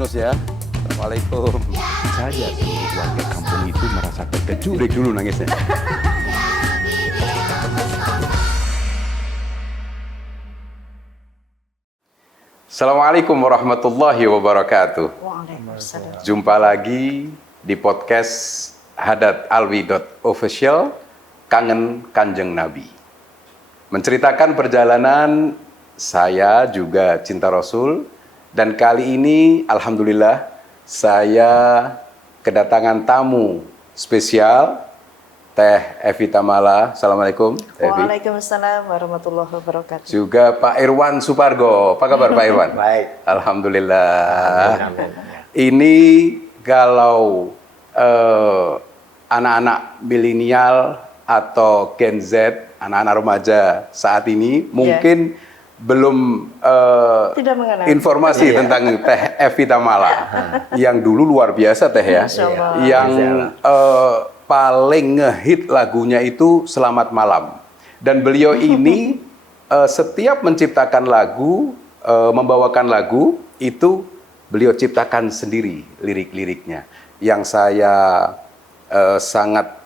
terus ya. Assalamualaikum. Saja seluruh warga kampung itu merasa terkejut. Break dulu nangisnya. Assalamualaikum warahmatullahi wabarakatuh. Waalaikumsalam. Jumpa lagi di podcast hadat.alwi.official Kangen Kanjeng Nabi. Menceritakan perjalanan saya juga cinta Rasul, dan kali ini alhamdulillah saya kedatangan tamu spesial, Teh Evi Tamala. Assalamualaikum, Teh Evi. Waalaikumsalam warahmatullahi wabarakatuh. Juga Pak Irwan Supargo. Apa kabar Pak Irwan? Baik. Alhamdulillah. Alhamdulillah. Ini kalau anak-anak milenial atau Gen Z, anak-anak remaja saat ini mungkin belum Tidak mengenal informasi tentang Teh Evi Tamala yang dulu luar biasa Teh ya. Masya Allah. Yang paling ngehit lagunya itu Selamat Malam. Dan beliau ini setiap menciptakan lagu, membawakan lagu itu beliau ciptakan sendiri lirik-liriknya. Yang saya sangat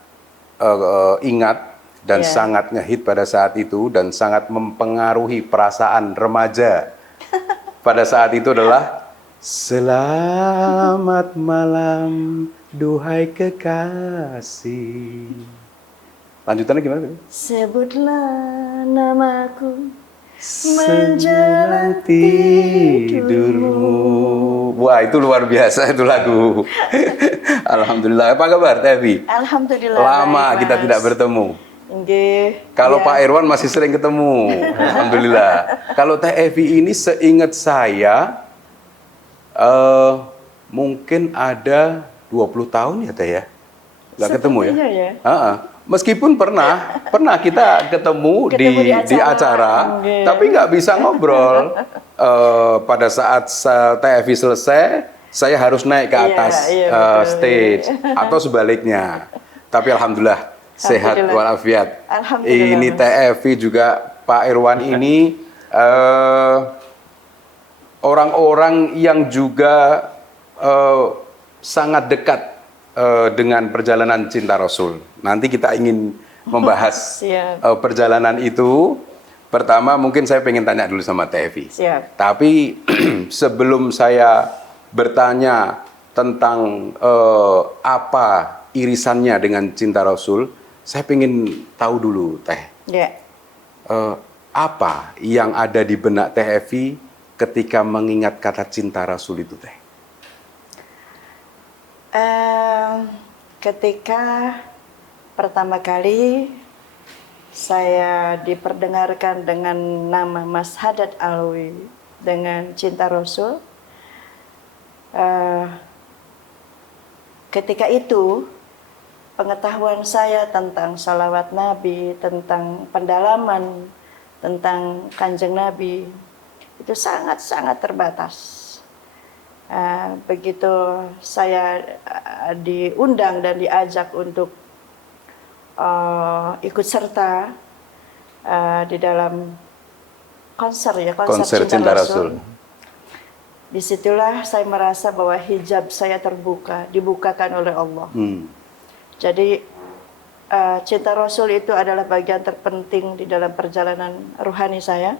ingat dan sangat ngehit pada saat itu dan sangat mempengaruhi perasaan remaja pada saat itu adalah Selamat malam duhai kekasih. Lanjutannya gimana? Sebutlah namaku Menjelang tidurmu. Wah, itu luar biasa itu lagu. Alhamdulillah. Apa kabar, Tevi? Alhamdulillah. Lama baik, kita Mas. tidak bertemu. Nggih. Kalau Ya. Pak Irwan masih sering ketemu. Alhamdulillah. Kalau Teh Evi ini seingat saya mungkin ada 20 tahun ya Teh ya? Nggak ketemu ya? Sepertinya ya. Meskipun pernah kita ketemu di acara, Nggih. tapi nggak bisa ngobrol. Pada saat Teh Evi selesai, saya harus naik ke atas betul. stage atau sebaliknya. Tapi alhamdulillah sehat Alhamdulillah. walafiat. Alhamdulillah, Ini Mas. Teh Evi juga Pak Irwan ini orang-orang yang juga sangat dekat dengan perjalanan cinta Rasul. Nanti kita ingin membahas Siap. perjalanan itu. Pertama mungkin saya pengen tanya dulu sama Teh Evi. Siap. Tapi sebelum saya bertanya tentang apa irisannya dengan cinta Rasul, saya pengen tahu dulu Teh. Ya. Apa yang ada di benak Teh Evi ketika mengingat kata cinta Rasul itu Teh? Ketika pertama kali saya diperdengarkan dengan nama Mas Hadat Alwi dengan cinta Rasul, ketika itu pengetahuan saya tentang salawat Nabi, tentang pendalaman tentang Kanjeng Nabi itu sangat-sangat terbatas. Begitu saya diundang dan diajak untuk ikut serta di dalam konser Cinta Rasul. Disitulah saya merasa bahwa hijab saya dibukakan oleh Allah. Jadi cinta Rasul itu adalah bagian terpenting di dalam perjalanan ruhani saya,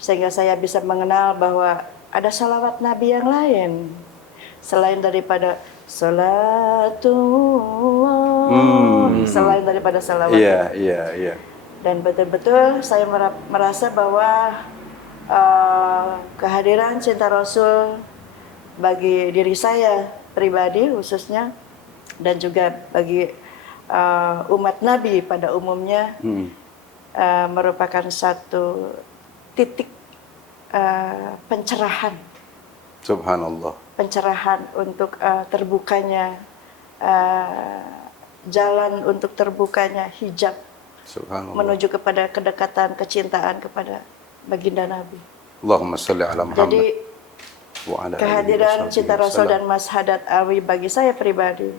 sehingga saya bisa mengenal bahwa ada salawat Nabi yang lain selain daripada salatullah, selain daripada salawat. Iya. Dan betul-betul saya merasa bahwa kehadiran cinta Rasul bagi diri saya pribadi khususnya dan juga bagi umat Nabi pada umumnya merupakan satu titik pencerahan. Subhanallah. Pencerahan untuk terbukanya jalan untuk terbukanya hijab menuju kepada kedekatan, kecintaan kepada baginda Nabi. Allahumma sholli ala Muhammad. Jadi wa ala alihi kehadiran washabbihi cinta Rasul wasallam. dan Mas Hadat Alwi bagi saya pribadi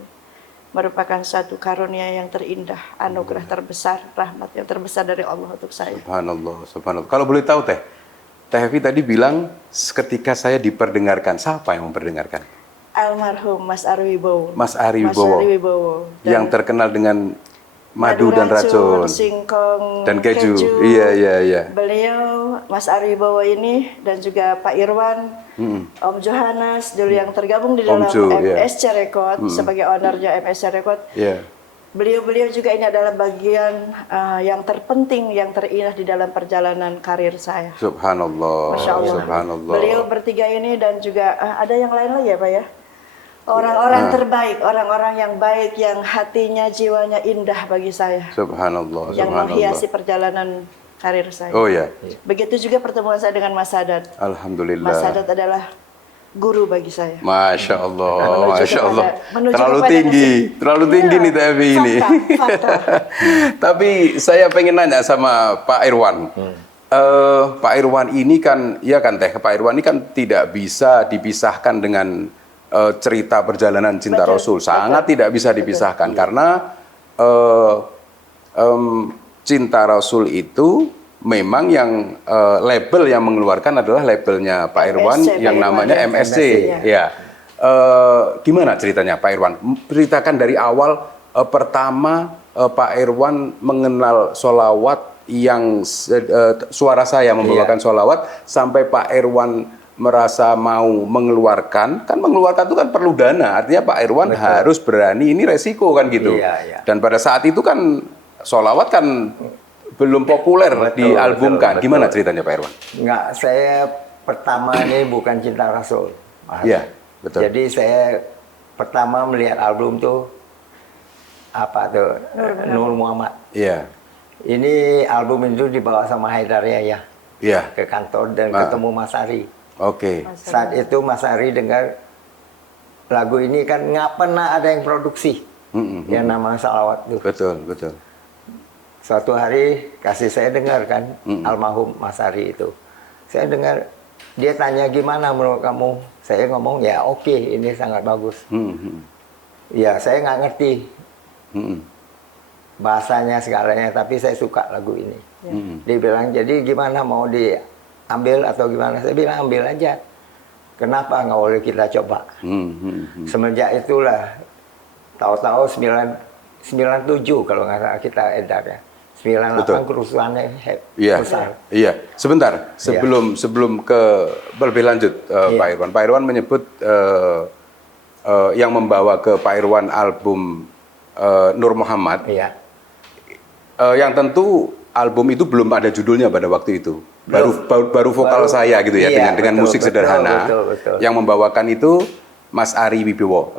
merupakan satu karunia yang terindah, anugerah terbesar, rahmat yang terbesar dari Allah untuk saya. Subhanallah. Kalau boleh tahu Teh, Teh Evi tadi bilang ketika saya diperdengarkan, siapa yang memperdengarkan? Almarhum Mas Ari Wibowo. Mas Ari Mas Wibowo. Ari Wibowo. Yang terkenal dengan madu dan racun. Singkong, Dan keju. Iya, iya, iya. Beliau, Mas Ari Wibowo ini, dan juga Pak Irwan, Om Johannes, dulu yang tergabung di dalam MSC Record, sebagai ownernya MSC Record. Iya. Beliau-beliau juga ini adalah bagian yang terpenting, yang terindah di dalam perjalanan karir saya. Subhanallah. Masya Allah. Subhanallah. Beliau bertiga ini dan juga ada yang lain lagi ya Pak ya? Orang-orang terbaik, orang-orang yang baik, yang hatinya, jiwanya indah bagi saya. Subhanallah. Yang Subhanallah. menghiasi perjalanan karir saya. Oh ya. Begitu juga pertemuan saya dengan Mas Sadat. Alhamdulillah. Mas Sadat adalah guru bagi saya. Masya Allah, Menuju Masya Allah. menuju Terlalu kepada tinggi, terlalu tinggi nih Teh Evi ini. Fakta. Tapi saya pengen nanya sama Pak Irwan. Pak Irwan ini kan, ya kan Teh, Pak Irwan ini kan tidak bisa dipisahkan dengan cerita perjalanan cinta Betul, Rasul. Sangat tidak bisa dipisahkan karena cinta Rasul itu memang yang label yang mengeluarkan adalah labelnya Pak Irwan MSC, yang Pak namanya Irwan, MSC. ya. Ya. Gimana ceritanya Pak Irwan? Ceritakan dari awal pertama Pak Irwan mengenal sholawat yang suara saya membawakan sholawat sampai Pak Irwan merasa mau mengeluarkan, kan mengeluarkan itu kan perlu dana, artinya Pak Irwan harus berani, ini resiko kan gitu. Dan pada saat itu kan sholawat kan belum populer dialbumkan. Gimana ceritanya Pak Irwan? Enggak, saya pertama ini bukan cinta Rasul. Iya, betul. Jadi saya pertama melihat album tuh apa tuh Nur Muhammad. Iya. Ini album itu dibawa sama Haidar ya Iya. ke kantor dan ketemu Mas Ari. Oke. Saat itu Mas Ari dengar lagu ini kan nggak pernah ada yang produksi yang nama salawat tuh. Betul, betul. Suatu hari kasih saya dengar kan almarhum Mas Ari itu. Saya dengar dia tanya gimana menurut kamu. Saya ngomong ya oke, ini sangat bagus. Ya saya nggak ngerti bahasanya segalanya, tapi saya suka lagu ini. Dia bilang jadi gimana mau diambil atau gimana? Saya bilang ambil aja. Kenapa nggak boleh kita coba? Semenjak itulah tahu-tahu 97 kalau nggak salah kita edar ya. 98 kerusuhannya besar. Iya, sebentar sebelum ke lebih lanjut Pak Irwan. Pak Irwan menyebut yang membawa ke Pak Irwan album Nur Muhammad. Iya. Yang tentu album itu belum ada judulnya pada waktu itu. Baru vokal saya gitu ya, dengan musik sederhana. Betul. Yang membawakan itu Mas Ari Wibowo,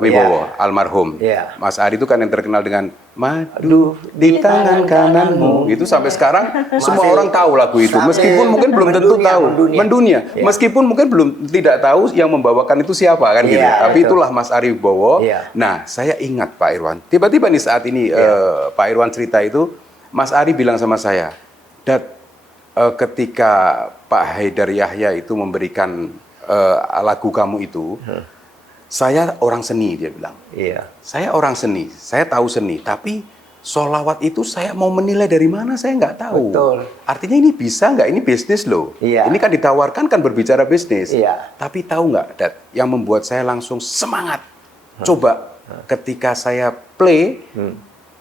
almarhum. Mas Ari itu kan yang terkenal dengan madu di tangan kananmu. Itu sampai sekarang semua orang tahu lagu itu. Meskipun mungkin belum tentu tahu. Mendunia. Meskipun mungkin belum tidak tahu yang membawakan itu siapa kan gitu. Tapi itulah Mas Ari Wibowo. Nah, saya ingat Pak Irwan. Tiba-tiba nih saat ini Pak Irwan cerita itu, Mas Ari bilang sama saya, "Dad, ketika Pak Haidar Yahya itu memberikan lagu kamu itu, saya orang seni," dia bilang. Iya. Saya orang seni, saya tahu seni, tapi sholawat itu saya mau menilai dari mana saya nggak tahu. Betul. Artinya ini bisa nggak? Ini bisnis loh. Iya. Ini kan ditawarkan kan berbicara bisnis. Iya. Tapi tahu nggak, Dad, yang membuat saya langsung semangat. Coba ketika saya play,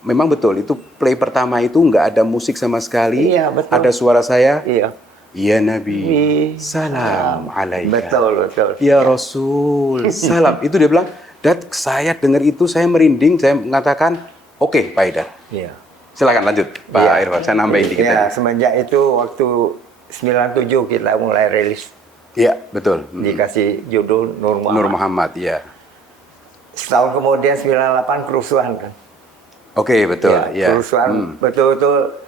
memang betul itu play pertama itu nggak ada musik sama sekali. Iya, betul. Ada suara saya. Iya. Ya Nabi, salam alaika. Betul. Ya Rasul, salam. Itu dia bilang, Dad, saya dengar itu, saya merinding, saya mengatakan, oke, Pak Haidar. Iya. Silakan lanjut, Pak Irwan. Saya nambahin dikit Ya, tadi. semenjak itu waktu 97 kita mulai rilis. Iya, betul. Dikasih judul Nur Muhammad. Nur Muhammad, ya. Setahun kemudian 98 kerusuhan kan. Oke, betul. Ya. Kerusuhan betul-betul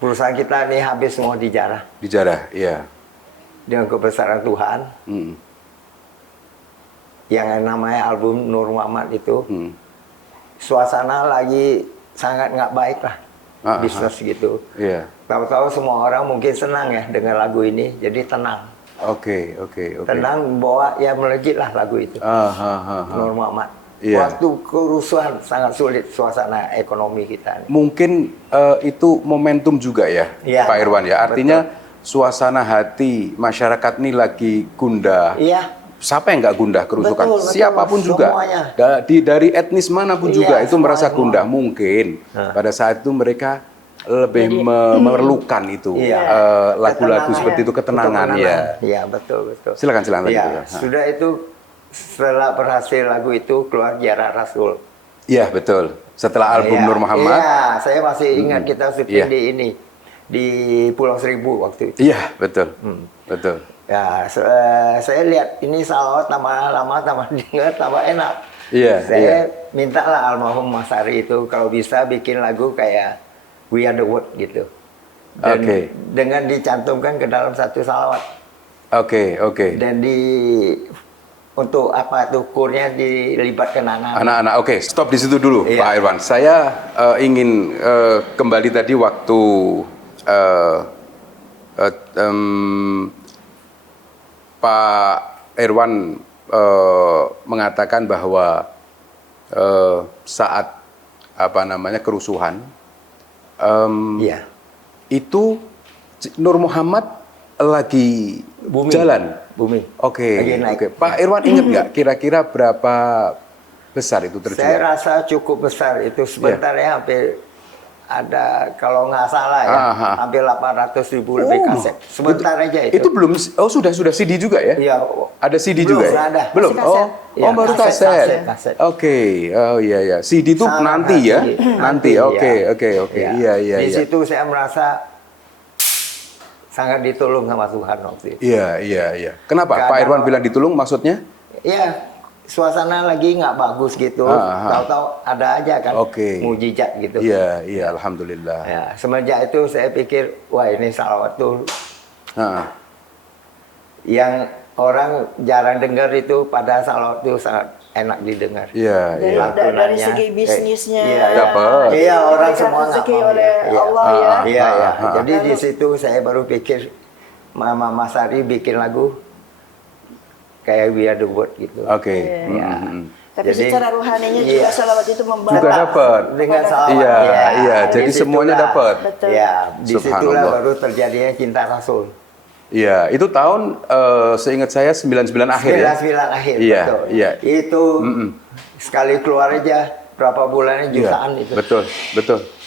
perusahaan kita ini habis semua dijarah. Dijarah, iya. Dengan kebesaran Tuhan. Yang namanya album Nur Muhammad itu. Suasana lagi sangat nggak baik lah. Bisnis gitu. Iya. Tahu-tahu semua orang mungkin senang ya dengan lagu ini. Jadi tenang. Oke. Tenang bawa ya melejit lah lagu itu. Nur Muhammad. Iya. Waktu kerusuhan sangat sulit suasana ekonomi kita. Mungkin itu momentum juga ya, Iya, Pak Irwan ya. Artinya suasana hati masyarakat ini lagi gundah. Iya. Siapa yang nggak gundah kerusukan? Betul, Siapapun juga. semuanya. Dari etnis manapun Iya, juga itu merasa semua. gundah. Mungkin pada saat itu mereka lebih memerlukan itu Iya. lagu-lagu Ketenangan. seperti itu, ketenangan ya. Iya, betul. Silakan lanjut. Iya, sudah itu setelah berhasil lagu itu keluar Jarak Rasul. Iya, betul. Setelah album Iya, Nur Muhammad. Iya, saya masih ingat kita syuting Iya. di ini di Pulau Seribu waktu itu. Iya, betul. Betul. Ya, saya lihat ini salawat tambah lama tambah dengar tambah enak. Iya, Saya mintalah almarhum Mas Ari itu kalau bisa bikin lagu kayak We Are The World gitu. Dan Oke. dengan dicantumkan ke dalam satu salawat. Oke. Dan untuk apa tuh kurnya dilibatkan anak. Anak-anak, oke, stop di situ dulu, Iya. Pak Irwan. Saya ingin kembali tadi waktu Pak Irwan mengatakan bahwa saat kerusuhan Iya. itu Nur Muhammad lagi Bumi. jalan. Bumi. Oke, Lagi naik. oke. Pak Irwan ingat nggak kira-kira berapa besar itu Saya terjual? rasa cukup besar itu sebentar ya hampir ada kalau nggak salah ya Aha. hampir 800.000 lebih kaset. Sebentar aja itu. Itu belum, sudah CD juga ya? Iya. Ada CD Belum, juga ya? nggak ada. Belum? Masih kaset. Iya, Baru kaset. kaset. Oke, oh iya. CD itu Sangat nanti ya? Nanti, oke. Iya. Iya. Di situ saya merasa sangat ditolong sama Tuhan waktu itu. Iya. Kenapa? Nggak Pak ada Irwan orang. bilang ditolong maksudnya? Iya, suasana lagi nggak bagus gitu. Tahu-tahu ada aja kan Oke. mujizat gitu. Iya, alhamdulillah. Ya, semenjak itu saya pikir, wah ini salawat tuh Ah, yang orang jarang dengar itu pada salawat itu sangat enak didengar. Iya. Dari, dari Lantunannya, segi bisnisnya, iya, dapat. Iya, orang diberikan semua nggak rezeki mau, oleh iya. Allah ya. Iya. Jadi Lalu- di situ saya baru pikir, Mama Mas Ari bikin lagu kayak We Are The World gitu. Oke. Iya. Tapi Jadi, secara ruhaninya juga iya. salawat itu membawa Juga dapat. dengan salawat. Iya. Jadi Disitulah- semuanya dapat. Betul. Ya, disitulah Subhanallah. baru terjadinya cinta Rasul. Iya, itu tahun seingat saya 99 akhir ya. 99 akhir, Iya, betul. iya. Itu sekali keluar aja berapa bulannya jutaan Iya, itu.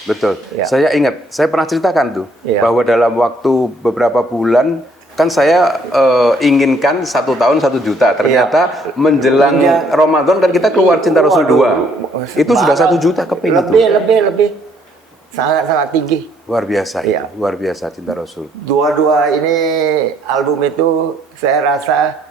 betul. Iya. Saya ingat, saya pernah ceritakan tuh Iya. bahwa dalam waktu beberapa bulan kan saya inginkan 1 tahun 1 juta. Ternyata menjelang Iya. Ramadan kan kita keluar Cinta Rasul 2. Itu sudah 1 juta keping itu. Lebih. Sangat tinggi. Luar biasa itu, Iya. luar biasa Cinta Rasul. Dua-dua ini album itu saya rasa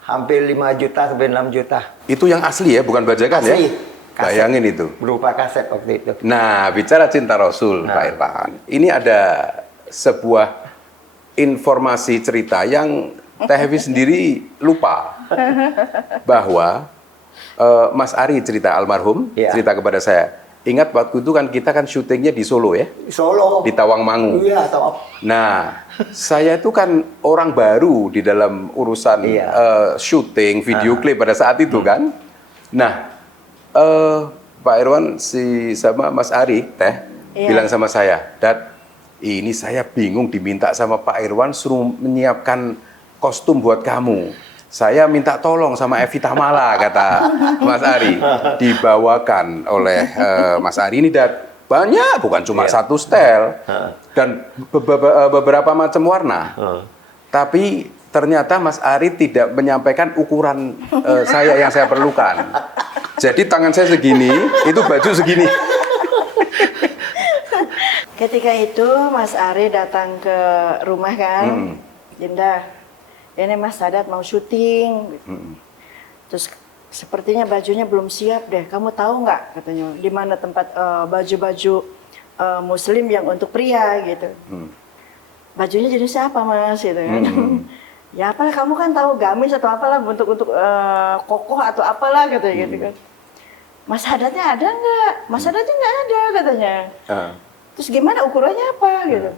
hampir 5 juta sampai 6 juta. Itu yang asli ya, bukan bajakan ya? Asli. Kaset. Bayangin itu. Berupa kaset waktu itu. Nah, bicara Cinta Rasul, Pak Irfan. Ini ada sebuah informasi cerita yang Teh Hevi sendiri lupa. Bahwa Mas Ari cerita almarhum, Iya. cerita kepada saya. Ingat waktu itu kan kita kan syutingnya di Solo ya? Solo. Di Tawangmangu. Iya, tahu. Nah, saya itu kan orang baru di dalam urusan Iya. syuting, video klip pada saat itu kan. Nah, Pak Irwan sama Mas Ari, Teh, Iya. bilang sama saya, Dad, ini saya bingung diminta sama Pak Irwan suruh menyiapkan kostum buat kamu. Saya minta tolong sama Evita Mala, kata Mas Ari. Dibawakan oleh Mas Ari ini, Dad. Banyak, bukan cuma satu setel. Dan beberapa macam warna. Tapi ternyata Mas Ari tidak menyampaikan ukuran saya yang saya perlukan. Jadi tangan saya segini, itu baju segini. Ketika itu Mas Ari datang ke rumah kan, Dinda, ini Mas Sadat mau syuting. Terus sepertinya bajunya belum siap deh. Kamu tahu nggak katanya di mana tempat baju-baju Muslim yang untuk pria gitu. Bajunya jenisnya apa Mas gitu kan? Ya apalah kamu kan tahu gamis atau apalah untuk kokoh atau apalah katanya gitu kan. Mas Sadatnya ada nggak? Mas Sadatnya nggak ada katanya. Terus gimana ukurannya apa gitu?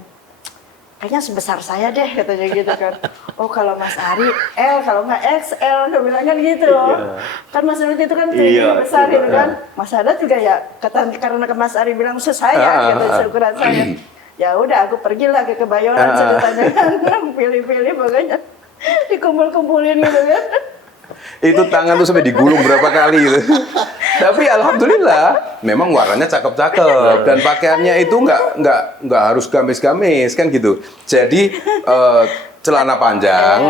Kayaknya sebesar saya deh katanya gitu kan. Oh kalau Mas Ari L, kalau nggak XL, dia bilang kan gitu. Kan Mas Ari itu kan tinggi besar gitu kan. Mas Hadat juga ya karena Mas Ari bilang saya gitu, seukuran saya. Ya udah aku pergilah ke Kebayoran ceritanya kan, pilih-pilih pokoknya dikumpul-kumpulin gitu kan. Itu tangan tuh sampai digulung berapa kali gitu. Tapi alhamdulillah memang warnanya cakep-cakep dan pakaiannya itu nggak harus gamis-gamis kan gitu. Jadi celana panjang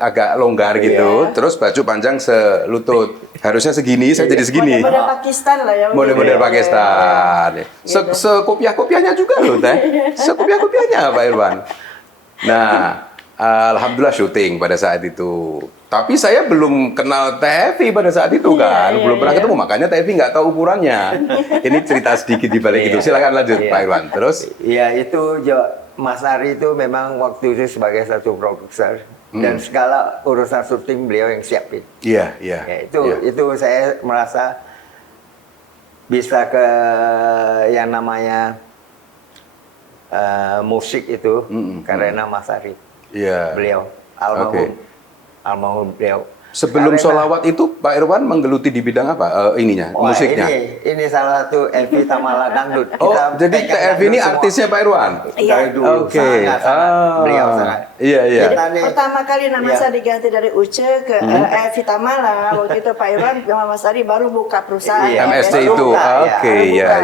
agak longgar gitu, terus baju panjang selutut. Harusnya segini, saya jadi segini. Model Pakistan lah ya. Model-model Pakistan. Sekopiah-kopiahnya juga loh, Teh. Sekopiah-kopiahnya Pak Irwan. Nah, alhamdulillah syuting pada saat itu. Tapi saya belum kenal Teh Evi pada saat itu kan, belum pernah ketemu, makanya Teh Evi nggak tahu ukurannya. Ini cerita sedikit di balik itu. Silakan lanjut Pak Irwan. Terus? Iya itu Mas Ari itu memang waktu itu sebagai satu produser dan segala urusan syuting beliau yang siapin. Iya, iya. Ya, itu saya merasa bisa ke yang namanya musik itu karena Mas Ari. Iya. Beliau almarhum beliau. Sebelum sholawat itu Pak Irwan menggeluti di bidang apa musiknya? Ini salah satu Evi Tamala Dangdut. Oh, jadi Teh Evi ini artisnya Pak Irwan? Dari dulu. Oke. Beliau sangat. Iya, iya. Jadi pertama kali nama saya diganti dari Uce ke Evi Tamala. Waktu itu Pak Irwan sama Mas Ari baru buka perusahaan. MSC itu. Oke, iya.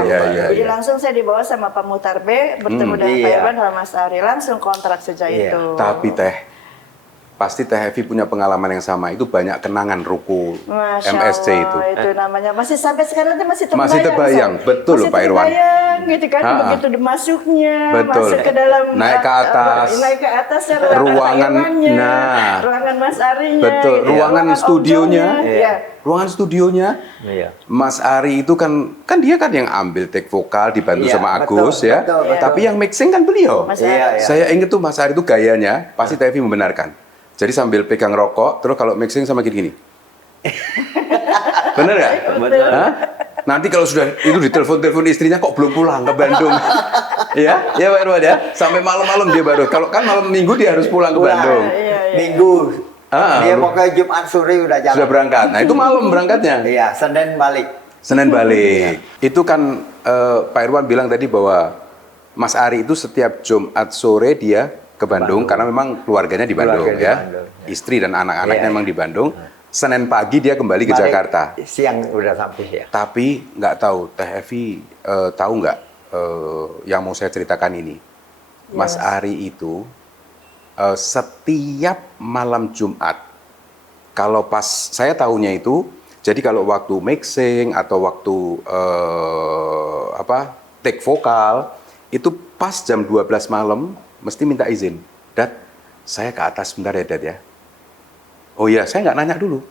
Jadi langsung saya dibawa sama Pak Mutar B, bertemu dengan Pak Irwan sama Mas Ari. Langsung kontrak sejak itu. Tapi Teh, pasti Teh Evi punya pengalaman yang sama. Itu banyak kenangan ruko MSC itu. Itu namanya masih sampai sekarang itu masih terbayang. Masih terbayang, betul loh Pak Irwan. Terbayang gitu kan, begitu masuknya, masuk ke dalam naik ke atas, ruangan, ruangan Mas Arinya, betul, gitu, ruangan studionya, ruangan studionya. Iya. Mas Ari itu kan dia kan yang ambil take vokal dibantu sama Agus betul, ya. betul. Tapi yang mixing kan beliau. Iya. Saya ingat tuh Mas Ari itu gayanya, pasti Teh Evi membenarkan. Jadi sambil pegang rokok, terus kalau mixing sama gini-gini. Bener nggak? Betul. Hah? Nanti kalau sudah itu ditelepon istrinya kok belum pulang ke Bandung. Ya Pak Irwan ya. Sampai malam-malam dia baru. Kalau kan malam Minggu dia harus pulang ke Bandung. Minggu. Dia pokoknya Jumat sore udah jalan. Sudah berangkat. Nah itu malam berangkatnya. Iya, Senin balik. Senin balik. Itu kan Pak Irwan bilang tadi bahwa Mas Ari itu setiap Jumat sore dia ke Bandung, karena memang keluarganya di Bandung ya. Istri dan anak-anaknya memang di Bandung. Senin pagi dia kembali ke Jakarta. Siang udah sampai ya. Tapi nggak tahu Teh Evi tahu nggak yang mau saya ceritakan ini. Mas Ari itu setiap malam Jumat, kalau pas saya tahunya itu, jadi kalau waktu mixing atau waktu take vokal itu pas jam 12 malam mesti minta izin. Dad, saya ke atas sebentar ya Dad ya. Oh iya, saya nggak nanya dulu.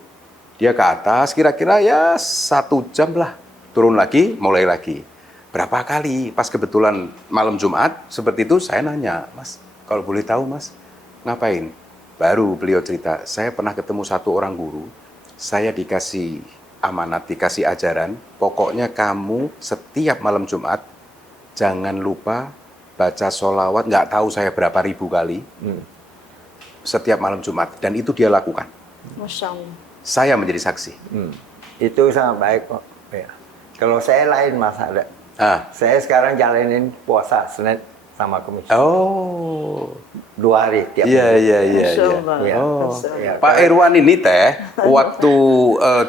Dia ke atas, kira-kira ya 1 jam lah. Turun lagi, mulai lagi. Berapa kali, pas kebetulan malam Jumat, seperti itu saya nanya, Mas, kalau boleh tahu Mas, ngapain? Baru beliau cerita, saya pernah ketemu satu orang guru, saya dikasih amanat, dikasih ajaran, pokoknya kamu setiap malam Jumat, jangan lupa baca sholawat, nggak tahu saya berapa ribu kali, setiap malam Jumat. Dan itu dia lakukan. Masya Allah. Saya menjadi saksi. Itu sangat baik kok. Ya. Kalau saya lain Mas ada. Saya sekarang jalanin puasa Senin sama Kamis. Oh. 2 hari tiap Iya. Oh. Pak Irwan ini Teh, waktu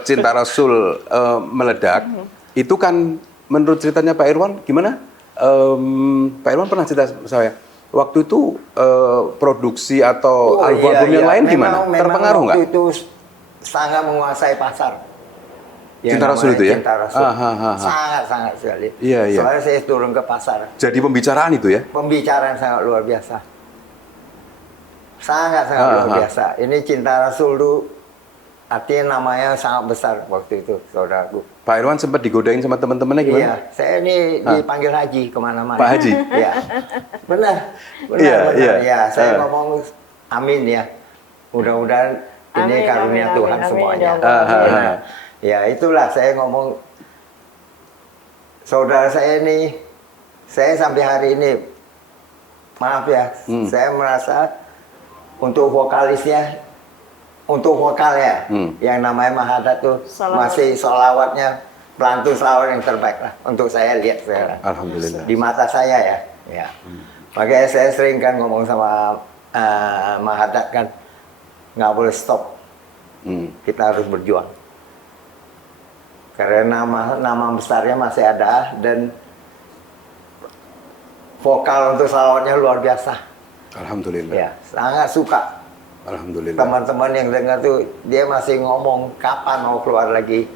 Cinta Rasul meledak, itu kan menurut ceritanya Pak Irwan gimana? Pak Irwan pernah cerita saya, waktu itu produksi atau album yang lain gimana? Terpengaruh nggak? Waktu itu sangat menguasai pasar. Cinta Rasul itu ya? Cinta Rasul. Sangat sekali. Iya. Soalnya saya turun ke pasar. Jadi pembicaraan itu ya? Pembicaraan sangat luar biasa. Sangat luar biasa. Ini Cinta Rasul itu artinya namanya sangat besar waktu itu, saudaraku. Pak Irwan sempat digodain sama teman-temannya gimana? Iya, saya ini dipanggil Haji kemana-mana. Pak Haji? Iya, benar. Ya, saya ngomong amin ya. Mudah-mudahan ini karunia Tuhan semuanya. Ya, itulah saya ngomong. Saudara saya ini, saya sampai hari ini, maaf ya, saya merasa untuk vokalisnya, untuk vokal ya, yang namanya Mahadat tuh masih sholawatnya, pelantu sholawat yang terbaik lah untuk saya lihat sekarang. Alhamdulillah. Di mata saya ya. Ya. Makanya saya sering kan ngomong sama Mahadat kan, nggak boleh stop. Kita harus berjuang. Karena nama besarnya masih ada dan vokal untuk salawatnya luar biasa. Alhamdulillah. Ya, sangat suka. Alhamdulillah. Teman-teman yang dengar tuh dia masih ngomong kapan mau keluar lagi.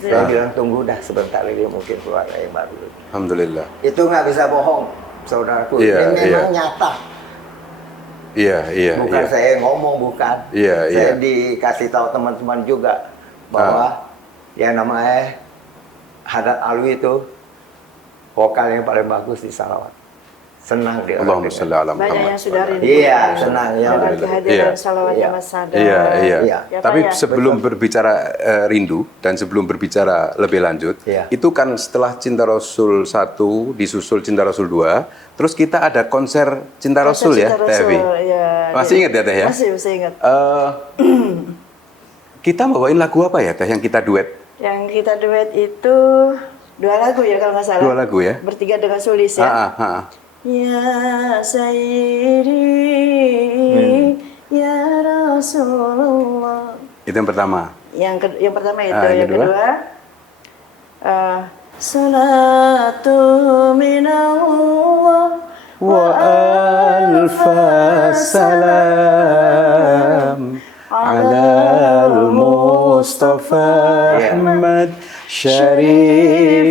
Saya bilang tunggu dah sebentar lagi mungkin keluar yang baru. Alhamdulillah. Itu nggak bisa bohong, saudaraku. Iya, Ini memang nyata. Iya. Bukan saya ngomong, bukan. Saya Iya. dikasih tahu teman-teman juga bahwa yang namanya Hadat Alwi itu vokal yang paling bagus di salawat. Senang dia. Allahumma sholli ala Muhammad. Banyak yang sudah rindu. Iya, senang ya. Dengan kehadiran salawatnya Mas Haddad. Iya. Iya. Ya, Pak, Tapi ya? sebelum berbicara rindu dan sebelum berbicara lebih lanjut, Iya. itu kan setelah Cinta Rasul 1 disusul Cinta Rasul 2, terus kita ada konser Cinta Rasul ya, Cinta Teh Evi? Rasul, ya, Masih ingat ya Teh ya? Masih ingat. Kita bawain lagu apa ya Teh yang kita duet? Yang kita duet itu 2 lagu ya kalau nggak salah. 2 lagu ya? Bertiga dengan Sulis ya. Ya Sayyidi, Ya Rasulullah. Itu yang pertama. Yang pertama itu, yang yang kedua? kedua, salatu minallah Wa alfa salam ala al-Mustafa Ahmad Syarifil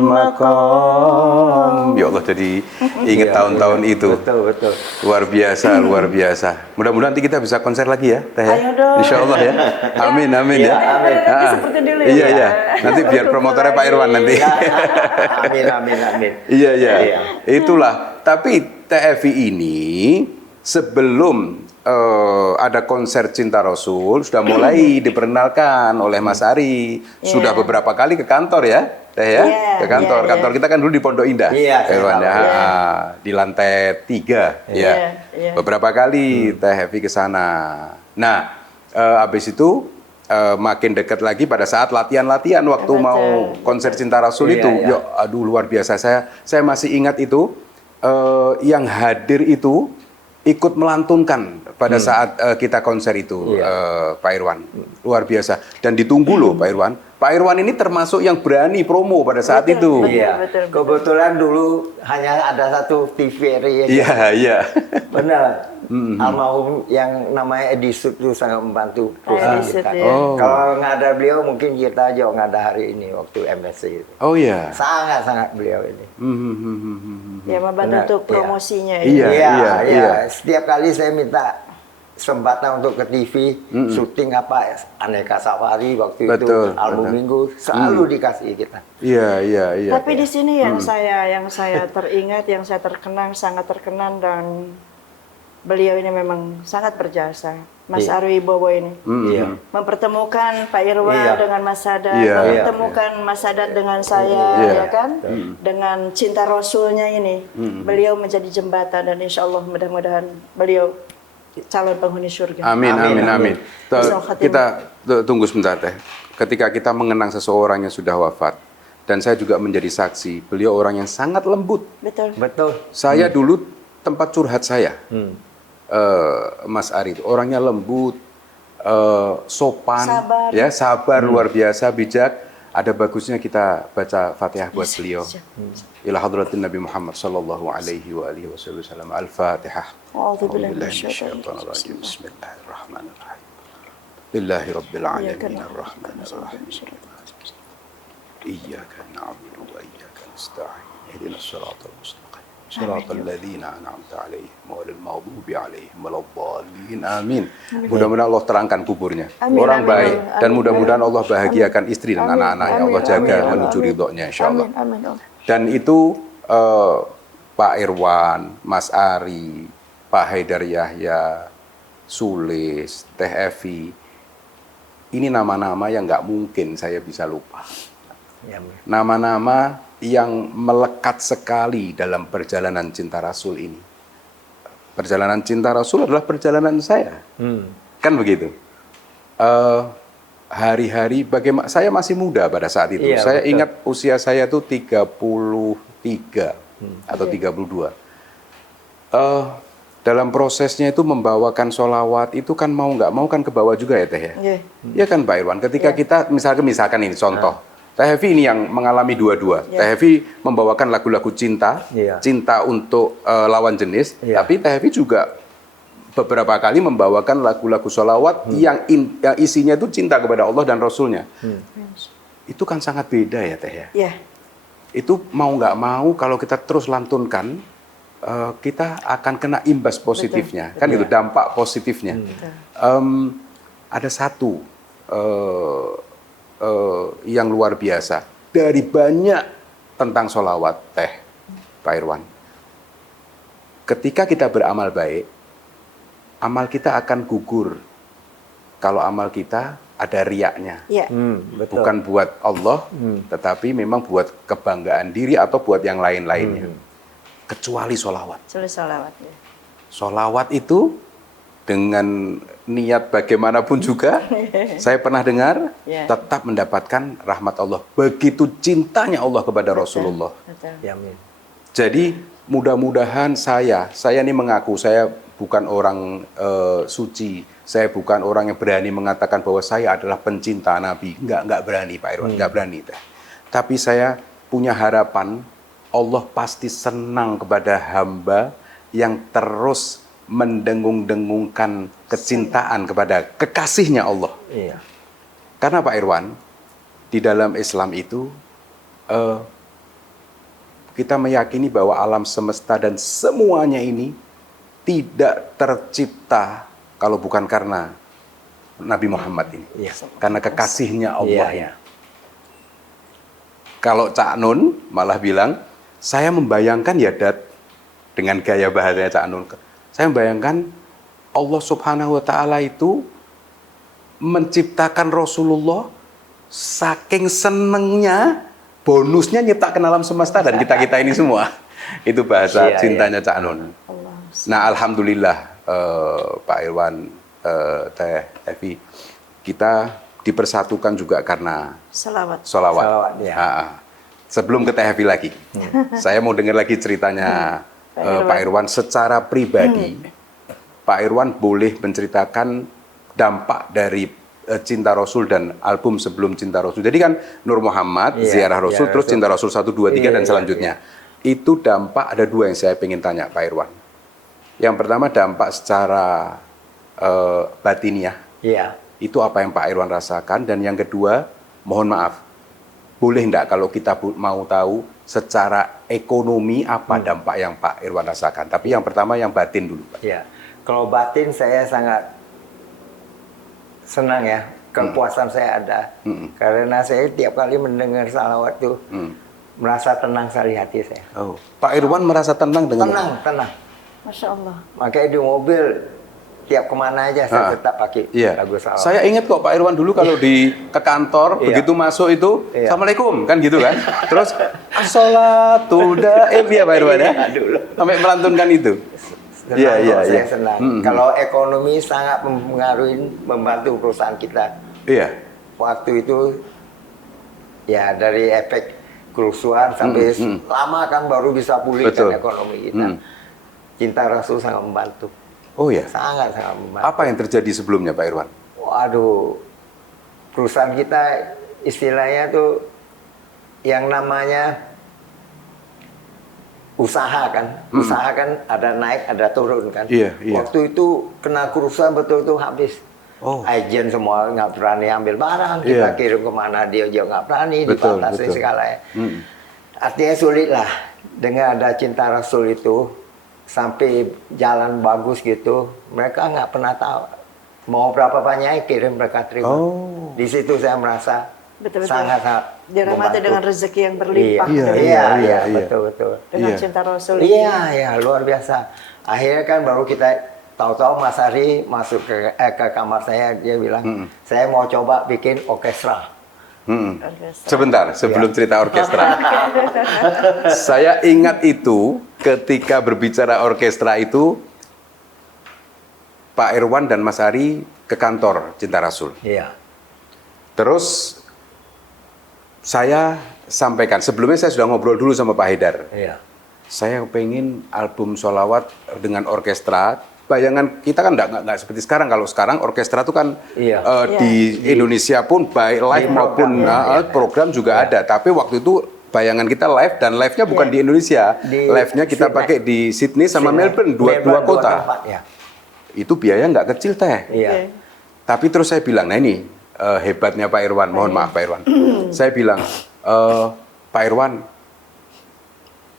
Maqam. Ya Allah, jadi ingat tahun-tahun itu. Betul. Luar biasa. Mudah-mudahan nanti kita bisa konser lagi ya, Teh. Ayo dong. Insya Allah ya. Amin ya. Amin. Seperti dulu ya. Iya. Nanti biar promotornya Pak Irwan nanti. Amin. Iya. Itulah. Tapi TFI ini sebelum ada konser Cinta Rasul sudah mulai diperkenalkan oleh Mas Ari. Sudah beberapa kali ke kantor ya, Teh ya. Ke kantor. Kantor kita kan dulu di Pondok Indah. Iya, Irwan, ya. Di lantai 3 ya. Beberapa kali Teh Evi ke sana. Nah, habis itu makin dekat lagi pada saat latihan-latihan waktu mau konser Cinta Rasul itu. Yo, aduh luar biasa. Saya masih ingat itu yang hadir itu ikut melantunkan pada saat kita konser itu, Pak Irwan. Luar biasa. Dan ditunggu loh Pak Irwan. Pak Irwan ini termasuk yang berani promo pada saat itu. Betul. Kebetulan dulu hanya ada satu TVRI aja. Iya. Benar. Almarhum yang namanya Edi Sud itu sangat membantu perusahaan Edi Sud, kita. ya. Kalau nggak ada beliau mungkin kita aja nggak ada hari ini waktu MSC itu. Oh iya. Sangat beliau ini. Ya, membantu untuk promosinya ya. Iya. Setiap kali saya minta kesempatan untuk ke TV, syuting apa, Aneka Safari waktu itu, album Minggu, selalu dikasih kita. Iya. Tapi di sini yang saya teringat, yang saya terkenang, sangat terkenang, dan beliau ini memang sangat berjasa, Mas Arwi Bowo ini. Mempertemukan Pak Irwan dengan Mas Haddad, mempertemukan Mas Haddad dengan saya, ya kan? Dengan Cinta Rasulnya ini, beliau menjadi jembatan, dan insya Allah mudah-mudahan beliau calon penghuni surga. Amin. Kita tunggu sebentar Teh. Ketika kita mengenang seseorang yang sudah wafat, dan saya juga menjadi saksi, beliau orang yang sangat lembut. Betul. Saya dulu tempat curhat saya. Mas Ari itu orangnya lembut, sopan, sabar luar biasa, bijak. Ada bagusnya kita baca Fatihah buat beliau. Ila hadratin Nabi Muhammad sallallahu alaihi wa alihi wasallam. Al-Fatihah. A'udzubillahi minasyaitonir rajim. Bismillahirrahmanirrahim. Lillahi rabbil alamin arrahmanir rahim. Iyyaka na'budu wa iyyaka nasta'in. Ihdinas siratal mustaqim. Siratal ladzina an'amta 'alaihim ghairil maghdubi alaihim waladdallin. Amin. Mudah-mudahan Allah terangkan kuburnya. Orang baik, dan mudah-mudahan Allah bahagiakan istri dan anak-anaknya. Allah jaga menuju ridhonya insyaallah. Dan itu Pak Irwan, Mas Ari, Pak Haidar Yahya, Sulis, Teh Evi. Ini nama-nama yang nggak mungkin saya bisa lupa. Nama-nama yang melekat sekali dalam perjalanan Cinta Rasul ini. Perjalanan Cinta Rasul adalah perjalanan saya. Kan begitu. Hari-hari bagaimana, saya masih muda pada saat itu. Saya ingat usia saya itu 33. atau 32. Dalam prosesnya itu membawakan sholawat itu kan mau nggak mau kan ke bawah juga ya Teh ya? Iya. Iya kan Pak Irwan, ketika kita misalkan ini contoh, Teh Hevi ini yang mengalami dua-dua. Iya. Teh Hevi membawakan lagu-lagu cinta, Iya. cinta untuk lawan jenis, Iya. tapi Teh Hevi juga beberapa kali membawakan lagu-lagu sholawat yang isinya itu cinta kepada Allah dan Rasulnya. Itu kan sangat beda ya Teh ya? Iya. Itu mau nggak mau kalau kita terus lantunkan, kita akan kena imbas positifnya, kan itu dampak positifnya. Ada satu yang luar biasa dari banyak tentang sholawat Teh Pak Irwan. Ketika kita beramal baik, amal kita akan gugur. Kalau amal kita ada riaknya, Iya. Betul. bukan buat Allah, tetapi memang buat kebanggaan diri atau buat yang lain-lainnya. Kecuali sholawat. Sulit sholawat. Ya. Sholawat itu dengan niat bagaimanapun juga, saya pernah dengar, Ya. tetap mendapatkan rahmat Allah. Begitu cintanya Allah kepada Rasulullah. Betul. Yamin. Jadi mudah-mudahan saya ini mengaku saya bukan orang suci, saya bukan orang yang berani mengatakan bahwa saya adalah pencinta Nabi. Enggak berani Pak Irwan, enggak berani. Tapi saya punya harapan Allah pasti senang kepada hamba yang terus mendengung-dengungkan kecintaan kepada kekasihnya Allah. Iya. Karena Pak Irwan, di dalam Islam itu kita meyakini bahwa alam semesta dan semuanya ini tidak tercipta kalau bukan karena Nabi Muhammad ini. Iya. Karena kekasihnya Allah. Iya. Kalau Cak Nun malah bilang, saya membayangkan ya Dat, dengan gaya bahasanya Cak Nun, saya membayangkan Allah Subhanahu wa Ta'ala itu menciptakan Rasulullah saking senengnya, bonusnya nyiptakan alam semesta dan kita ini semua. Itu bahasa Iya, cintanya Cak Nun. Allah. Nah, alhamdulillah Pak Irwan, Teh Evi, kita dipersatukan juga karena Salawat. sholawat. Sholawat, ya. Sebelum ke Teh Evi lagi, saya mau dengar lagi ceritanya Pak Irwan secara pribadi. Pak Irwan boleh menceritakan dampak dari Cinta Rasul dan album sebelum Cinta Rasul. Jadi kan Nur Muhammad, Iya, Ziarah Rasul, iya, terus Rasul. Cinta Rasul 1, 2, 3 Iya, dan iya, selanjutnya. Itu dampak ada dua yang saya ingin tanya Pak Irwan. Yang pertama dampak secara batiniah. Iya. Itu apa yang Pak Irwan rasakan. Dan yang kedua, mohon maaf, boleh enggak kalau kita mau tahu secara ekonomi apa dampak yang Pak Irwan rasakan. Tapi yang pertama yang batin dulu Pak. Iya. Kalau batin saya sangat senang ya. Kepuasan saya ada. Karena saya tiap kali mendengar salawat itu merasa tenang sekali hati saya. Oh, Pak Irwan merasa tenang dengan Tenang. Masya Allah. Makanya di mobil tiap kemana aja saya tetap pakai Iya. lagu salawat. Saya ingat kok Pak Irwan dulu kalau ke kantor, Iya. begitu masuk itu, Iya. Assalamualaikum, kan gitu kan. Terus, as-sholatul daim, ya Pak Irwan ya. Iya, dulu. Sampai melantunkan itu. Senang Iya, kok, iya, saya iya. senang. Kalau ekonomi sangat mempengaruhi, membantu perusahaan kita. Iya. Waktu itu ya dari efek kerusuhan sampai lama kan baru bisa pulihkan Betul. ekonomi kita. Cinta Rasul sangat membantu. Oh ya. Sangat membantu. Apa yang terjadi sebelumnya Pak Irwan? Waduh, perusahaan kita istilahnya tuh yang namanya usaha kan. Usaha kan ada naik, ada turun kan. Iya, iya. Waktu itu kena kerusuhan betul-betul habis. Oh. Agen semua nggak berani ambil barang, Iya. kita kirim kemana dia juga nggak berani, Betul, dibatasi betul. segala ya. Artinya sulit lah dengan ada Cinta Rasul itu sampai jalan bagus gitu, mereka nggak pernah tahu mau berapa banyak kirim mereka terima. Oh. Di situ saya merasa Betul-betul. sangat Dirahmati membantu. dengan rezeki yang berlimpah. Iya, dari iya, Allah. iya. betul. Dengan Iya. cinta Rasul. Iya, luar biasa. Akhirnya kan baru kita tahu-tahu Mas Ari masuk ke kamar saya, dia bilang, saya mau coba bikin orkestra. Orkestra. Sebentar, sebelum cerita orkestra. Saya ingat itu ketika berbicara orkestra itu, Pak Irwan dan Mas Ari ke kantor Cinta Rasul. Iya. Terus saya sampaikan, sebelumnya saya sudah ngobrol dulu sama Pak Haidar. Iya. saya pengen album sholawat dengan orkestra. Bayangan kita kan nggak seperti sekarang. Kalau sekarang orkestra itu kan Iya. di Indonesia pun baik live Di maupun program, program juga ada. Tapi waktu itu bayangan kita live dan live-nya bukan di Indonesia. Di Live-nya kita Sydney. pakai di Sydney sama Melbourne, dua kota. tempat, ya. Itu biaya nggak kecil teh. Iya. Oke. Tapi terus saya bilang, nah ini hebatnya Pak Irwan, mohon maaf Pak Irwan. Saya bilang, Pak Irwan,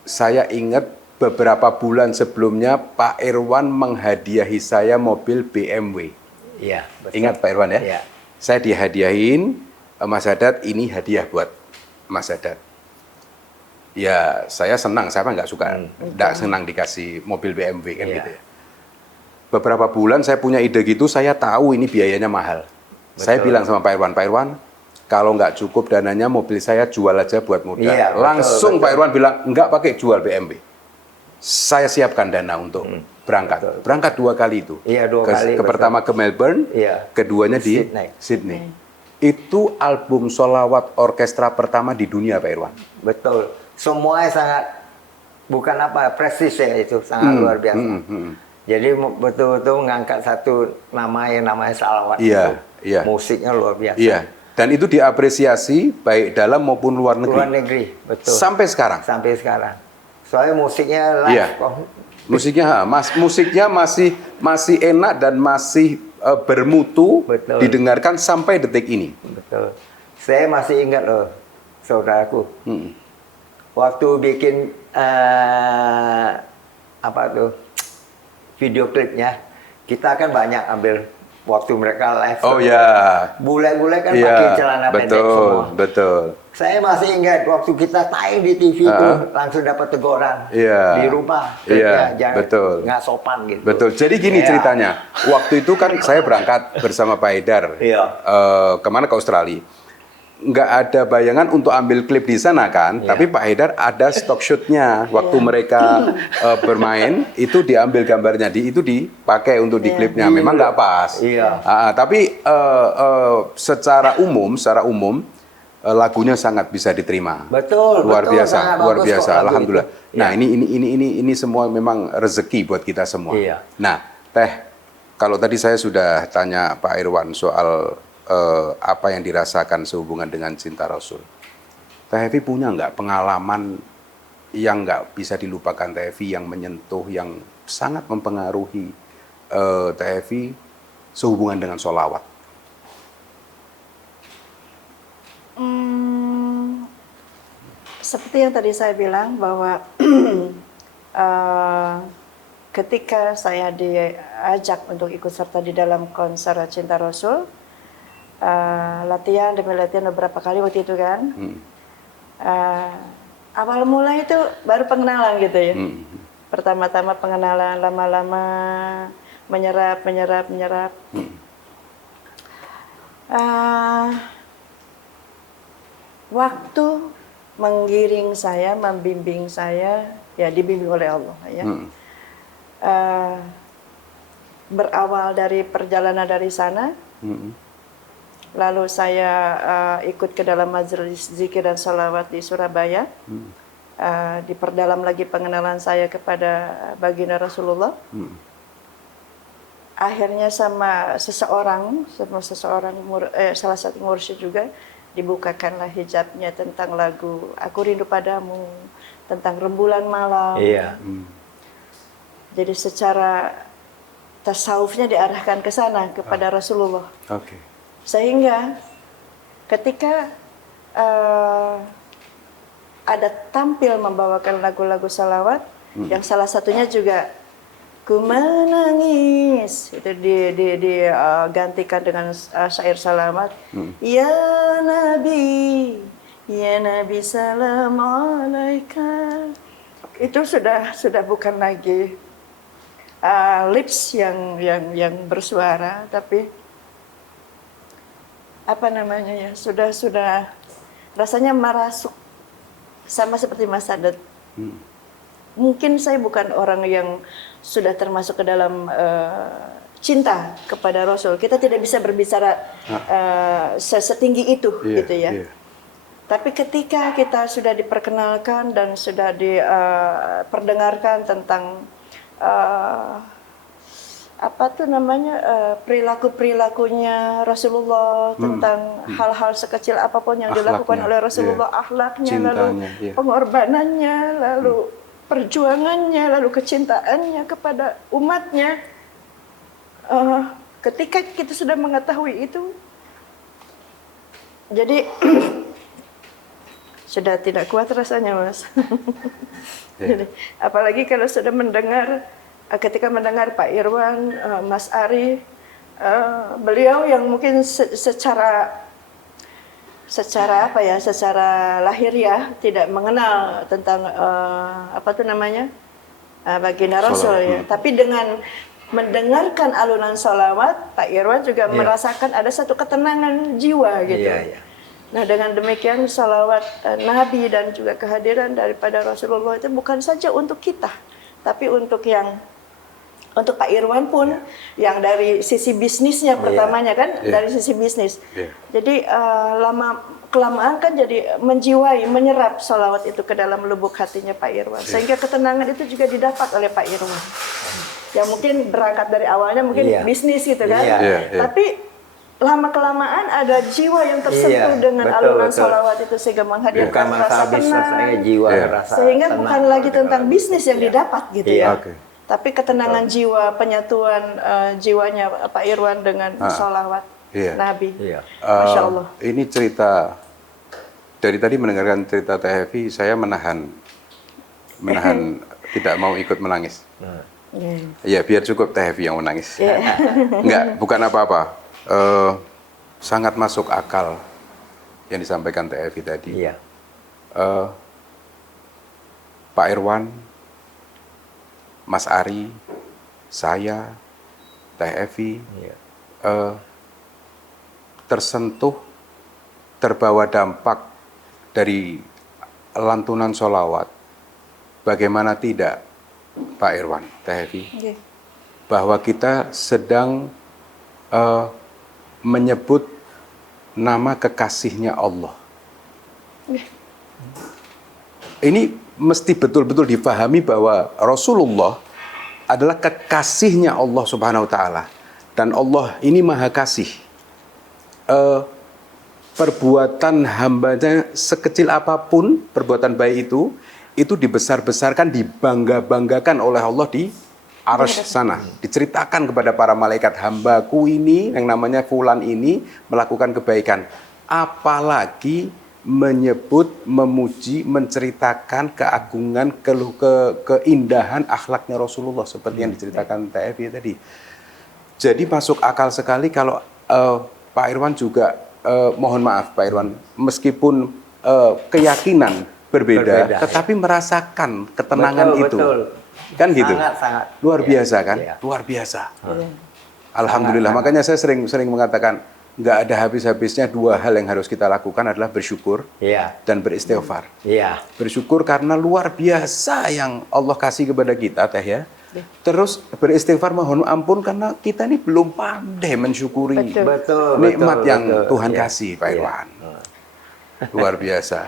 saya ingat beberapa bulan sebelumnya Pak Irwan menghadiahi saya mobil BMW. Iya, betul. Ingat Pak Irwan ya? Iya. Saya dihadiahin, Mas Haddad, ini hadiah buat Mas Haddad. Ya saya senang, saya nggak suka, nggak senang dikasih mobil BMW kan Iya. gitu ya. Beberapa bulan saya punya ide gitu, saya tahu ini biayanya mahal. Saya bilang sama Pak Irwan, kalau nggak cukup dananya mobil saya jual aja buat modal. Iya, betul, Langsung betul. Pak Irwan bilang, nggak pakai jual BMW. Saya siapkan dana untuk berangkat. betul. Berangkat 2 kali itu. Iya, 2 kali, betul. Pertama ke Melbourne, Iya. keduanya di Sydney. Sydney. Itu album sholawat orkestra pertama di dunia Pak Irwan. Betul. Semuanya sangat bukan apa prestis ya, itu sangat luar biasa. Jadi betul-betul mengangkat satu nama yang namanya salawat. Iya, itu. iya. Musiknya luar biasa. Iya. Dan itu diapresiasi baik dalam maupun luar negeri. Luar negeri, betul. Sampai sekarang. Sampai sekarang. Soalnya musiknya live Iya. kok. Musiknya masih enak dan masih bermutu, Betul. didengarkan sampai detik ini. Betul. Saya masih ingat loh, saudaraku. Waktu bikin apa tuh video klipnya, kita kan banyak ambil waktu mereka live. Oh tuh. ya. Bule-bule kan Iya, pakai celana pendek semua. betul. Saya masih ingat waktu kita tayang di TV itu langsung dapat teguran Iya. di rumah. Iya, Jangan betul. nggak sopan gitu. Betul. Jadi gini Iya. ceritanya. Waktu itu kan saya berangkat bersama Pak Haidar. Iya. Kemana ke Australia. Nggak ada bayangan untuk ambil klip di sana kan. Iya. Tapi Pak Haidar ada stock shootnya. Waktu mereka bermain itu diambil gambarnya. Itu dipakai untuk di klipnya. Memang nggak pas. Iya. Tapi secara umum lagunya sangat bisa diterima. Betul, Luar betul, biasa, sangat luar bagus biasa. kok lagu Alhamdulillah. itu. Nah, Iya. ini semua memang rezeki buat kita semua. Iya. Nah, Teh, kalau tadi saya sudah tanya Pak Irwan soal apa yang dirasakan sehubungan dengan cinta Rasul. Teh Evi punya nggak pengalaman yang nggak bisa dilupakan Teh Evi, yang menyentuh, yang sangat mempengaruhi Teh Evi sehubungan dengan sholawat? Seperti yang tadi saya bilang bahwa ketika saya diajak untuk ikut serta di dalam konser Cinta Rasul, latihan demi latihan beberapa kali waktu itu kan, awal mula itu baru pengenalan gitu ya. Pertama-tama pengenalan, lama-lama menyerap. Waktu menggiring saya, membimbing saya, ya dibimbing oleh Allah ya. Berawal dari perjalanan dari sana, lalu saya ikut ke dalam majelis zikir dan salawat di Surabaya, diperdalam lagi pengenalan saya kepada baginda Rasulullah. Akhirnya sama seseorang, salah satu mursyid juga, dibukakanlah hijabnya tentang lagu Aku Rindu Padamu, tentang rembulan malam. Iya. Jadi secara tasawufnya diarahkan ke sana, kepada Rasulullah. Oke. Sehingga ketika ada tampil membawakan lagu-lagu salawat, yang salah satunya juga Ku Menangis, itu digantikan dengan syair salamat. Ya Nabi salam alaika. Itu sudah bukan lagi lips yang bersuara, tapi apa namanya ya, sudah rasanya merasuk, sama seperti Mas Haddad. Mungkin saya bukan orang yang sudah termasuk ke dalam cinta kepada Rasul. Kita tidak bisa berbicara setinggi itu, gitu ya. Tapi ketika kita sudah diperkenalkan dan sudah diperdengarkan tentang perilaku-perilakunya Rasulullah, tentang hal-hal sekecil apapun yang dilakukan oleh Rasulullah, akhlaknya, lalu pengorbanannya, lalu perjuangannya, lalu kecintaannya kepada umatnya. Ketika kita sudah mengetahui itu, jadi sudah tidak kuat rasanya, Mas. Jadi, apalagi kalau sudah mendengar, ketika mendengar Pak Irwan, Mas Ari, beliau yang mungkin secara lahiriah tidak mengenal tentang baginda Rasul, ya. Tapi dengan mendengarkan alunan sholawat, Pak Irwan juga merasakan ada satu ketenangan jiwa gitu. Nah, dengan demikian sholawat Nabi dan juga kehadiran daripada Rasulullah itu bukan saja untuk kita, tapi untuk Pak Irwan pun yang dari sisi bisnisnya pertamanya kan, dari sisi bisnis. Jadi lama kelamaan kan jadi menjiwai, menyerap sholawat itu ke dalam lubuk hatinya Pak Irwan, sehingga ketenangan itu juga didapat oleh Pak Irwan. Ya mungkin berangkat dari awalnya mungkin bisnis gitu kan, tapi lama kelamaan ada jiwa yang tersentuh dengan alunan sholawat itu, sehingga menghadirkan rasa tenang, sehingga bukan lagi tentang bisnis yang didapat gitu ya. Tapi ketenangan jiwa, penyatuan jiwanya Pak Irwan dengan sholawat Nabi. Masya Allah. Ini cerita, dari tadi mendengarkan cerita Teh Evi, saya menahan tidak mau ikut menangis. Ya biar cukup Teh Evi yang menangis. Enggak, bukan apa-apa. Sangat masuk akal yang disampaikan Teh Evi tadi. Pak Irwan, Mas Ari, saya, Teh Evi, tersentuh, terbawa dampak dari lantunan sholawat. Bagaimana tidak, Pak Irwan, Teh Evi, bahwa kita sedang menyebut nama kekasihnya Allah. Ini mesti betul-betul difahami bahwa Rasulullah adalah kekasihnya Allah Subhanahu wa Ta'ala, dan Allah ini Maha Kasih. Perbuatan hambanya sekecil apapun, perbuatan baik itu dibesar-besarkan, dibangga-banggakan oleh Allah di Arsy sana, diceritakan kepada para malaikat, hambaku ini yang namanya fulan ini melakukan kebaikan. Apalagi menyebut, memuji, menceritakan keagungan, keindahan akhlaknya Rasulullah seperti yang diceritakan Teh Evi tadi. Jadi masuk akal sekali kalau Pak Irwan juga, mohon maaf Pak Irwan, meskipun keyakinan berbeda, tetapi merasakan ketenangan itu. Kan gitu, sangat luar biasa kan, luar biasa. Alhamdulillah, makanya saya sering mengatakan nggak ada habis-habisnya dua hal yang harus kita lakukan adalah bersyukur dan beristighfar. Bersyukur karena luar biasa yang Allah kasih kepada kita, Teh ya. Terus beristighfar mohon ampun karena kita ini belum pandai mensyukuri nikmat yang Tuhan kasih, Pak Irwan. Luar biasa.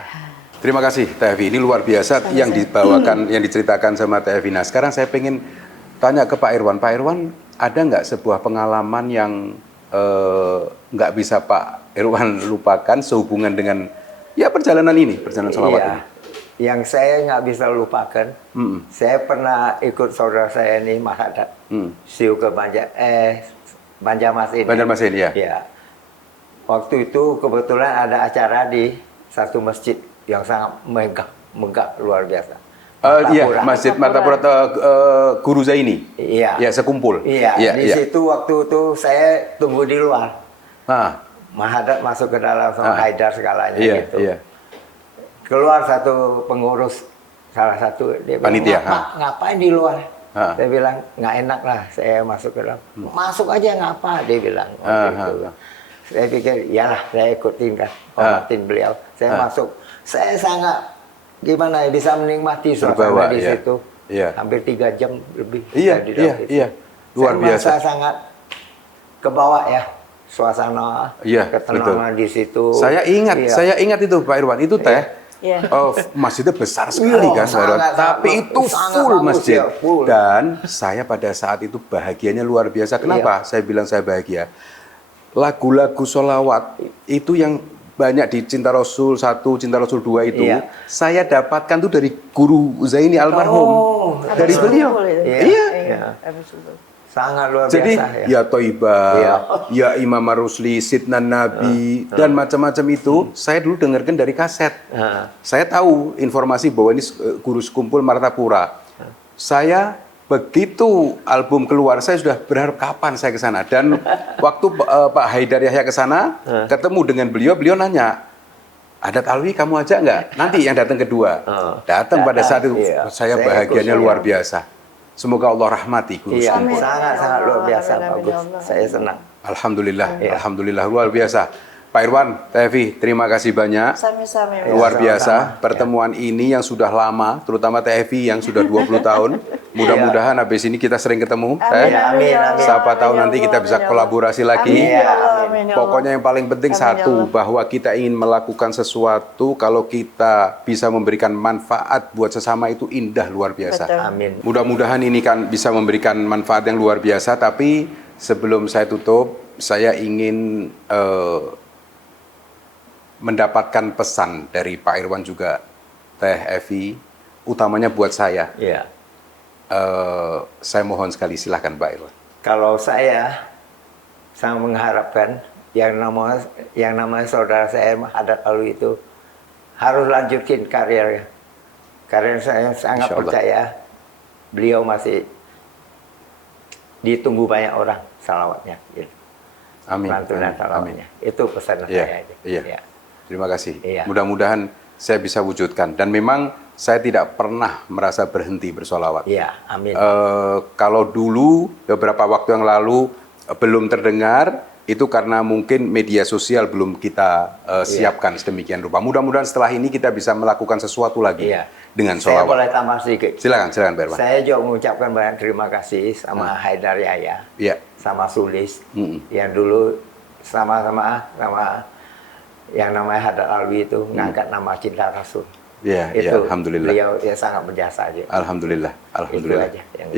Terima kasih Teh Evi, ini luar biasa yang dibawakan, yang diceritakan sama Teh Evi. Nah sekarang saya pengen tanya ke Pak Irwan. Pak Irwan, ada nggak sebuah pengalaman yang nggak bisa Pak Irwan lupakan sehubungan dengan perjalanan sholawat ini? Yang saya nggak bisa lupakan, saya pernah ikut saudara saya ini Mas Haddad, siu ke Banjarmasin. Banjarmasin ya. Waktu itu kebetulan ada acara di satu masjid yang sangat megah luar biasa. Masjid Martapura Guru Zaini. Ya, sekumpul. Di situ waktu itu saya tunggu di luar. Mas Haddad masuk ke dalam sama Haidar segalanya gitu. Keluar satu pengurus, salah satu, dia bilang, ngapain di luar? Saya bilang, nggak enak lah, saya masuk ke dalam. Masuk aja ngapa? Dia bilang. Gitu. Saya pikir, iyalah, saya ikutin kan, hormatin beliau. Saya masuk. Saya sangat bisa menikmati suasana di situ. Hampir 3 jam lebih. Luar biasa. Saya sangat ke bawah ya. suasana, Iya, ketenangan di situ. Saya ingat itu Pak Irwan, itu teh. Iya. Masjidnya besar sekali kan, Pak Irwan. Tapi itu full masjid. Dan saya pada saat itu bahagianya luar biasa. Kenapa? Saya bilang saya bahagia. Lagu-lagu sholawat itu yang banyak di Cinta Rasul 1, Cinta Rasul 2 itu, saya dapatkan tuh dari guru Zaini almarhum. Dari beliau. Iya. Sangat luar Jadi, biasa ya Toibah, ya Imam Ar-Rusli, Sidnan Nabi, dan macam-macam itu, saya dulu dengarkan dari kaset. Saya tahu informasi bahwa ini guru sekumpul Martapura. Saya begitu album keluar, saya sudah berharap kapan saya ke sana. Dan waktu Pak Haidar Yahya ke sana, ketemu dengan beliau, beliau nanya, Adat Alwi kamu aja nggak? Nanti yang datang kedua. Datang pada saat itu, saya bahagianya luar biasa. Semoga Allah rahmati guru sekumpul. Sangat luar biasa, bagus. Saya senang. Alhamdulillah, alhamdulillah luar biasa. Pak Irwan, Teh Evi, terima kasih banyak. Sami-sami. Luar biasa pertemuan ini yang sudah lama, terutama Teh Evi yang sudah 20 tahun. Mudah-mudahan habis ini kita sering ketemu. Amin. Siapa tahu nanti kita bisa kolaborasi lagi. Pokoknya yang paling penting satu, bahwa kita ingin melakukan sesuatu, kalau kita bisa memberikan manfaat buat sesama itu indah luar biasa. Amin. Mudah-mudahan ini kan bisa memberikan manfaat yang luar biasa, tapi sebelum saya tutup, saya ingin mendapatkan pesan dari Pak Irwan juga, Teh Evi, utamanya buat saya. Saya mohon sekali, silahkan Pak Irwan. Kalau saya sangat mengharapkan yang namanya saudara saya Adat Alwi itu harus lanjutin karirnya. Karena saya sangat percaya beliau masih ditunggu banyak orang salawatnya. Gitu. Amin. Lantunan salawatnya. Itu pesan saya aja. Iya. Terima kasih. Mudah-mudahan saya bisa wujudkan. Dan memang saya tidak pernah merasa berhenti bersolawat. Iya, amin. Kalau dulu, beberapa waktu yang lalu, belum terdengar, itu karena mungkin media sosial belum kita siapkan sedemikian rupa. Mudah-mudahan setelah ini kita bisa melakukan sesuatu lagi dengan solawat. Saya boleh tambah sedikit. Silakan Pak Irwan. Saya juga mengucapkan banyak terima kasih sama Haidar Yahya, sama Sulis, yang dulu sama-sama yang namanya Adat Alwi itu ngangkat nama Cinta Rasul. Itu alhamdulillah. Beliau ya sangat berjasa aja. Alhamdulillah. Itu aja yang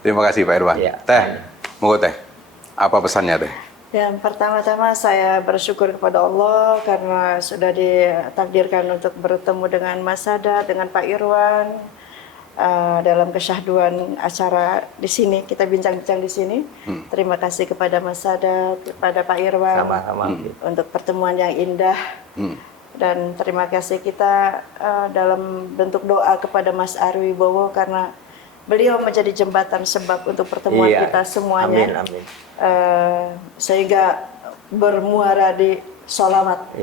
terima kasih Pak Irwan. Teh, monggo Teh. Apa pesannya Teh? Yang pertama-tama saya bersyukur kepada Allah karena sudah ditakdirkan untuk bertemu dengan Mas Sadat, dengan Pak Irwan dalam kesyahduan acara di sini, kita bincang-bincang di sini. Terima kasih kepada Mas Sadat, kepada Pak Irwan untuk pertemuan yang indah. Dan terima kasih kita dalam bentuk doa kepada Mas Ari Wibowo karena beliau menjadi jembatan sebab untuk pertemuan kita semuanya. Amin. Sehingga bermuara di sholawat.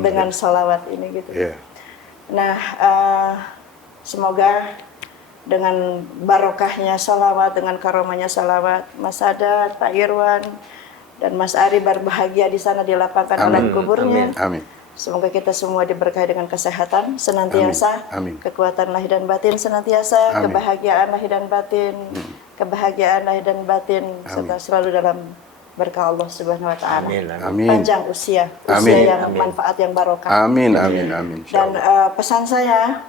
Dengan sholawat ini gitu. Nah, semoga dengan barokahnya sholawat, dengan karomahnya sholawat, Mas Sadat, Pak Irwan, dan Mas Ari berbahagia di sana dilapangkan oleh kuburnya. Amin. Semoga kita semua diberkahi dengan kesehatan senantiasa, kekuatan lahir dan batin senantiasa, kebahagiaan lahir dan batin, kebahagiaan lahir dan batin, serta selalu dalam berkah Allah Subhanahu Wa Taala. Panjang usia yang manfaat yang barokah. Amin. Dan pesan saya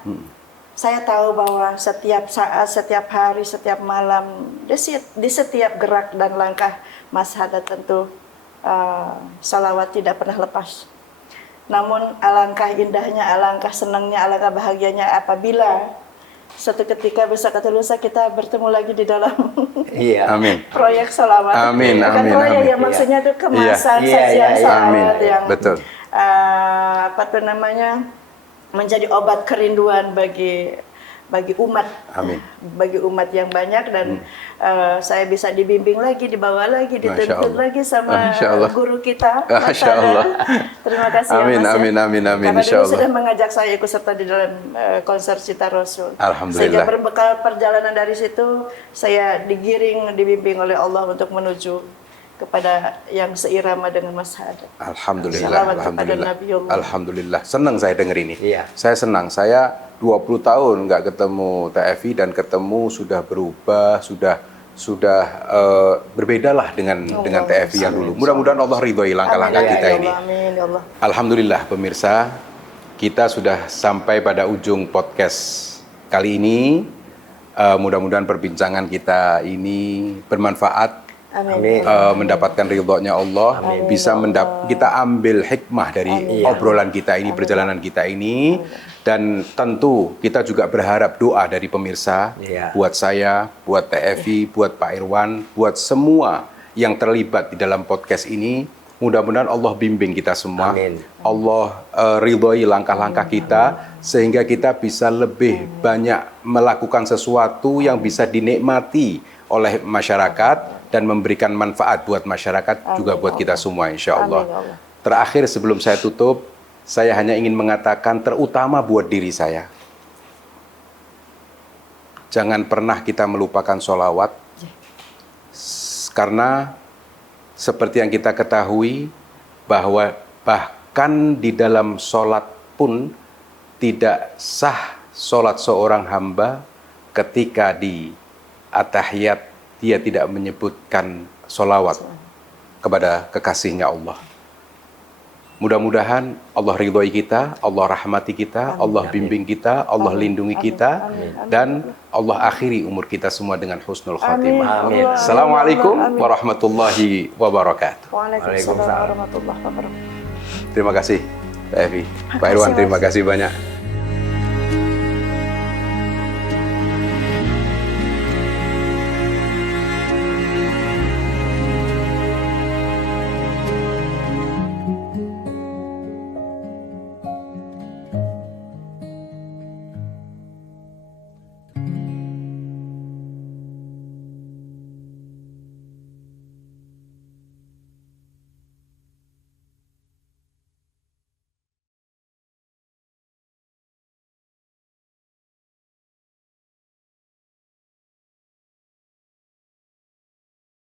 tahu bahwa setiap saat, setiap hari, setiap malam, di setiap gerak dan langkah Mas Sadat tentu salawat tidak pernah lepas. Namun alangkah indahnya, alangkah senangnya, alangkah bahagianya apabila suatu ketika besok atau lusa kita bertemu lagi di dalam proyek salawat. Bukan proyek yang maksudnya itu kemasan sajian salawat yang menjadi obat kerinduan bagi umat, bagi umat yang banyak, dan saya bisa dibimbing lagi, dibawa lagi, dituntut lagi sama guru kita. Masya Allah. Terima kasih. Amin. Karena dia sudah mengajak saya ikut serta di dalam konser Cinta Rasul. Alhamdulillah. Sehingga berbekal perjalanan dari situ, saya digiring, dibimbing oleh Allah untuk menuju kepada yang seirama dengan Mas Sadat. Alhamdulillah. Senang saya dengar ini. Saya senang. Saya 20 tahun nggak ketemu Teh Evi, dan ketemu sudah berubah, sudah sudah berbedalah dengan TFI yang dulu. Mudah-mudahan Allah ridhoi langkah-langkah Amin, kita ya ini. Allah, amin, ya Allah. Alhamdulillah pemirsa, kita sudah sampai pada ujung podcast kali ini. Mudah-mudahan perbincangan kita ini bermanfaat, Amin. mendapatkan ridhonya Allah, bisa kita ambil hikmah dari obrolan kita ini, perjalanan kita ini. Dan tentu kita juga berharap doa dari pemirsa, buat saya, buat TFI, buat Pak Irwan, buat semua yang terlibat di dalam podcast ini. Mudah-mudahan Allah bimbing kita semua. Amin. Allah ridhoi langkah-langkah kita, sehingga kita bisa lebih banyak melakukan sesuatu yang bisa dinikmati oleh masyarakat dan memberikan manfaat buat masyarakat, juga buat kita semua, insya Allah. Terakhir sebelum saya tutup, saya hanya ingin mengatakan terutama buat diri saya. Jangan pernah kita melupakan sholawat. Karena seperti yang kita ketahui bahwa bahkan di dalam sholat pun tidak sah sholat seorang hamba ketika di at-tahiyat dia tidak menyebutkan sholawat kepada kekasihnya Allah. Mudah-mudahan Allah ridhoi kita, Allah rahmati kita, Allah bimbing kita, Allah lindungi kita, dan Allah akhiri umur kita semua dengan husnul khatimah. Amin. Assalamualaikum warahmatullahi wabarakatuh. Waalaikumsalam warahmatullahi wabarakatuh. Terima kasih, Pak Evi. Pak Irwan, terima kasih banyak.